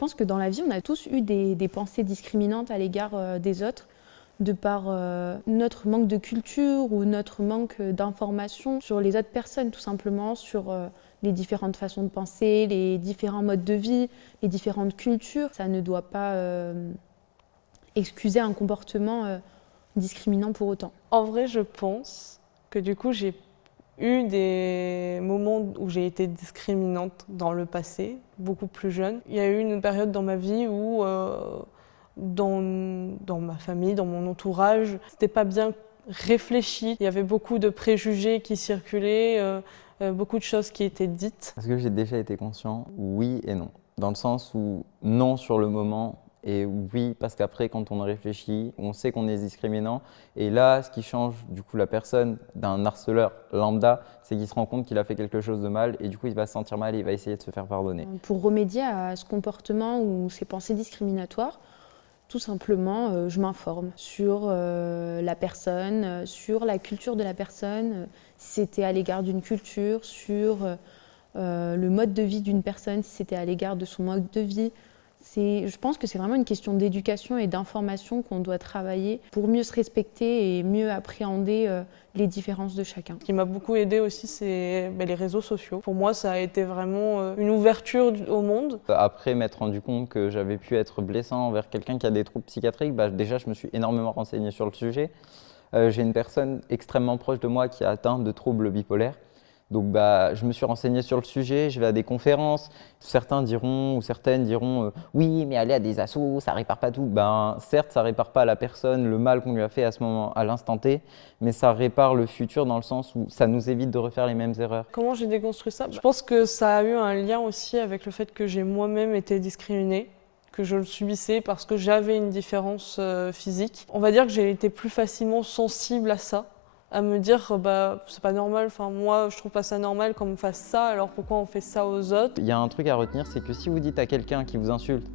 pense que dans la vie, on a tous eu des pensées discriminantes à l'égard des autres, de par notre manque de culture ou notre manque d'information sur les autres personnes, tout simplement, sur les différentes façons de penser, les différents modes de vie, les différentes cultures. Ça ne doit pas excuser un comportement discriminant pour autant. En vrai, je pense que du coup, j'ai eu des moments où j'ai été discriminante dans le passé, beaucoup plus jeune. Il y a eu une période dans ma vie où, dans ma famille, dans mon entourage, c'était pas bien réfléchi. Il y avait beaucoup de préjugés qui circulaient, beaucoup de choses qui étaient dites. Est-ce que j'ai déjà été conscient? Oui et non. Dans le sens où non sur le moment et oui parce qu'après quand on réfléchit, on sait qu'on est discriminant. Et là, ce qui change du coup la personne d'un harceleur lambda, c'est qu'il se rend compte qu'il a fait quelque chose de mal et du coup il va se sentir mal et il va essayer de se faire pardonner. Pour remédier à ce comportement ou ces pensées discriminatoires, tout simplement, je m'informe sur la personne, sur la culture de la personne, si c'était à l'égard d'une culture, sur le mode de vie d'une personne, si c'était à l'égard de son mode de vie. Je pense que c'est vraiment une question d'éducation et d'information qu'on doit travailler pour mieux se respecter et mieux appréhender les différences de chacun. Ce qui m'a beaucoup aidée aussi, c'est les réseaux sociaux. Pour moi, ça a été vraiment une ouverture au monde. Après m'être rendu compte que j'avais pu être blessant envers quelqu'un qui a des troubles psychiatriques, déjà je me suis énormément renseigné sur le sujet. J'ai une personne extrêmement proche de moi qui est atteinte de troubles bipolaires. Donc je me suis renseigné sur le sujet, je vais à des conférences. Certains diront ou certaines diront oui, mais aller à des assos, ça répare pas tout. Certes, ça répare pas à la personne le mal qu'on lui a fait à ce moment, à l'instant T, mais ça répare le futur dans le sens où ça nous évite de refaire les mêmes erreurs. Comment j'ai déconstruit ça? Je pense que ça a eu un lien aussi avec le fait que j'ai moi-même été discriminée, que je le subissais parce que j'avais une différence physique. On va dire que j'ai été plus facilement sensible à ça, à me dire c'est pas normal, moi je trouve pas ça normal qu'on me fasse ça, alors pourquoi on fait ça aux autres? Il y a un truc à retenir, c'est que si vous dites à quelqu'un qui vous insulte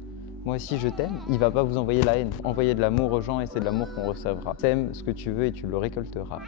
moi aussi je t'aime, il va pas vous envoyer la haine. Envoyez de l'amour aux gens et c'est de l'amour qu'on recevra. T'aimes ce que tu veux et tu le récolteras.